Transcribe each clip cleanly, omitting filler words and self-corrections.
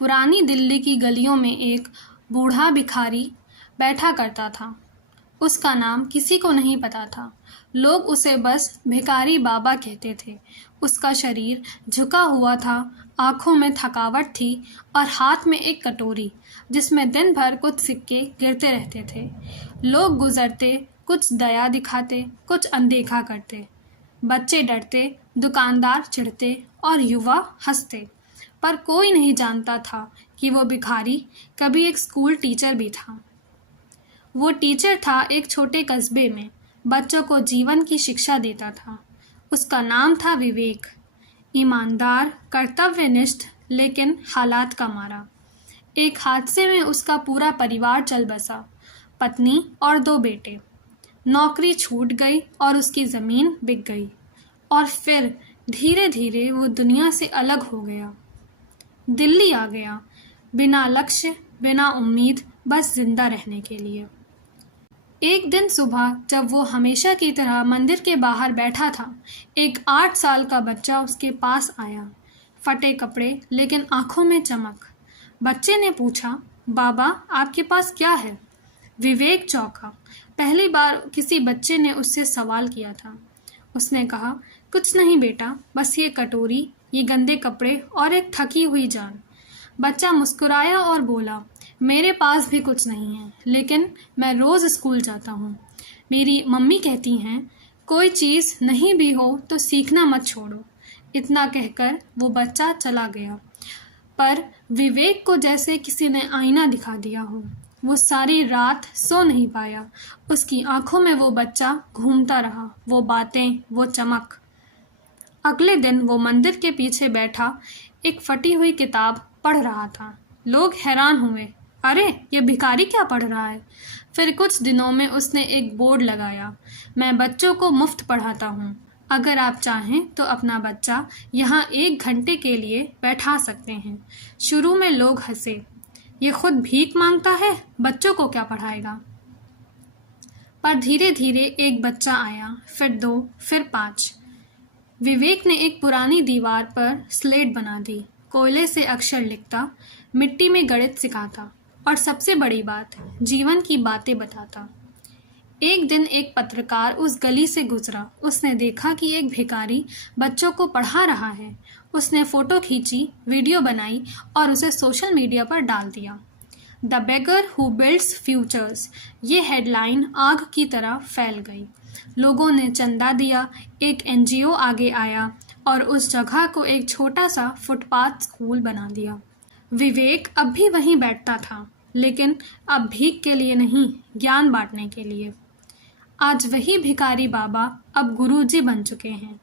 पुरानी दिल्ली की गलियों में एक बूढ़ा भिखारी बैठा करता था। उसका नाम किसी को नहीं पता था। लोग उसे बस भिखारी बाबा कहते थे। उसका शरीर झुका हुआ था, आंखों में थकावट थी और हाथ में एक कटोरी जिसमें दिन भर कुछ सिक्के गिरते रहते थे। लोग गुजरते, कुछ दया दिखाते, कुछ अनदेखा करते। बच्चे डरते, दुकानदार चिढ़ते और युवा हंसते। पर कोई नहीं जानता था कि वो भिखारी कभी एक स्कूल टीचर भी था। वो टीचर था एक छोटे कस्बे में, बच्चों को जीवन की शिक्षा देता था। उसका नाम था विवेक। ईमानदार, कर्तव्यनिष्ठ, लेकिन हालात का मारा। एक हादसे में उसका पूरा परिवार चल बसा, पत्नी और 2 बेटे। नौकरी छूट गई और उसकी ज़मीन बिक गई। और फिर धीरे धीरे वो दुनिया से अलग हो गया। दिल्ली आ गया, बिना लक्ष्य, बिना उम्मीद, बस जिंदा रहने के लिए। एक दिन सुबह जब वो हमेशा की तरह मंदिर के बाहर बैठा था, एक 8 साल का बच्चा उसके पास आया। फटे कपड़े लेकिन आंखों में चमक। बच्चे ने पूछा, बाबा आपके पास क्या है? विवेक चौंका। पहली बार किसी बच्चे ने उससे सवाल किया था। उसने कहा, कुछ नहीं बेटा, बस ये कटोरी, ये गंदे कपड़े और एक थकी हुई जान। बच्चा मुस्कुराया और बोला, मेरे पास भी कुछ नहीं है, लेकिन मैं रोज़ स्कूल जाता हूँ। मेरी मम्मी कहती हैं, कोई चीज़ नहीं भी हो तो सीखना मत छोड़ो। इतना कहकर वो बच्चा चला गया। पर विवेक को जैसे किसी ने आईना दिखा दिया हो। वो सारी रात सो नहीं पाया। उसकी आंखों में वो बच्चा घूमता रहा, वो बातें, वो चमक। अगले दिन वो मंदिर के पीछे बैठा एक फटी हुई किताब पढ़ रहा था। लोग हैरान हुए, अरे ये भिखारी क्या पढ़ रहा है? फिर कुछ दिनों में उसने एक बोर्ड लगाया, मैं बच्चों को मुफ्त पढ़ाता हूँ। अगर आप चाहें तो अपना बच्चा यहाँ 1 घंटे के लिए बैठा सकते हैं। शुरू में लोग हंसे, ये खुद भीख मांगता है, बच्चों को क्या पढ़ाएगा? पर धीरे धीरे एक बच्चा आया, फिर 2, फिर 5। विवेक ने एक पुरानी दीवार पर स्लेट बना दी, कोयले से अक्षर लिखता, मिट्टी में गणित सिखाता और सबसे बड़ी बात, जीवन की बातें बताता। एक दिन एक पत्रकार उस गली से गुजरा। उसने देखा कि एक भिखारी बच्चों को पढ़ा रहा है। उसने फ़ोटो खींची, वीडियो बनाई और उसे सोशल मीडिया पर डाल दिया। The beggar who builds futures, ये हेडलाइन आग की तरह फैल गई। लोगों ने चंदा दिया, एक NGO आगे आया और उस जगह को एक छोटा सा फुटपाथ स्कूल बना दिया। विवेक अब भी वहीं बैठता था, लेकिन अब भीख के लिए नहीं, ज्ञान बांटने के लिए। आज वही भिखारी बाबा अब गुरुजी बन चुके हैं।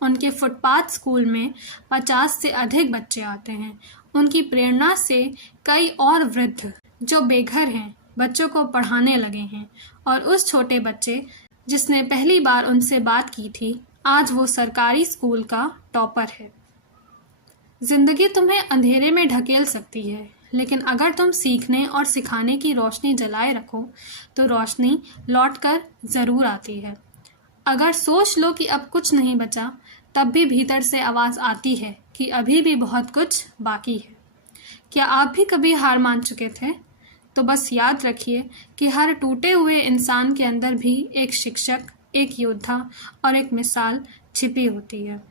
उनके फुटपाथ स्कूल में 50 से अधिक बच्चे आते हैं। उनकी प्रेरणा से कई और वृद्ध जो बेघर हैं बच्चों को पढ़ाने लगे हैं। और उस छोटे बच्चे जिसने पहली बार उनसे बात की थी, आज वो सरकारी स्कूल का टॉपर है। जिंदगी तुम्हें अंधेरे में ढकेल सकती है, लेकिन अगर तुम सीखने और सिखाने की रोशनी जलाए रखो तो रोशनी लौटकर ज़रूर आती है। अगर सोच लो कि अब कुछ नहीं बचा, तब भी भीतर से आवाज़ आती है कि अभी भी बहुत कुछ बाकी है। क्या आप भी कभी हार मान चुके थे? तो बस याद रखिए कि हर टूटे हुए इंसान के अंदर भी एक शिक्षक, एक योद्धा और एक मिसाल छिपी होती है।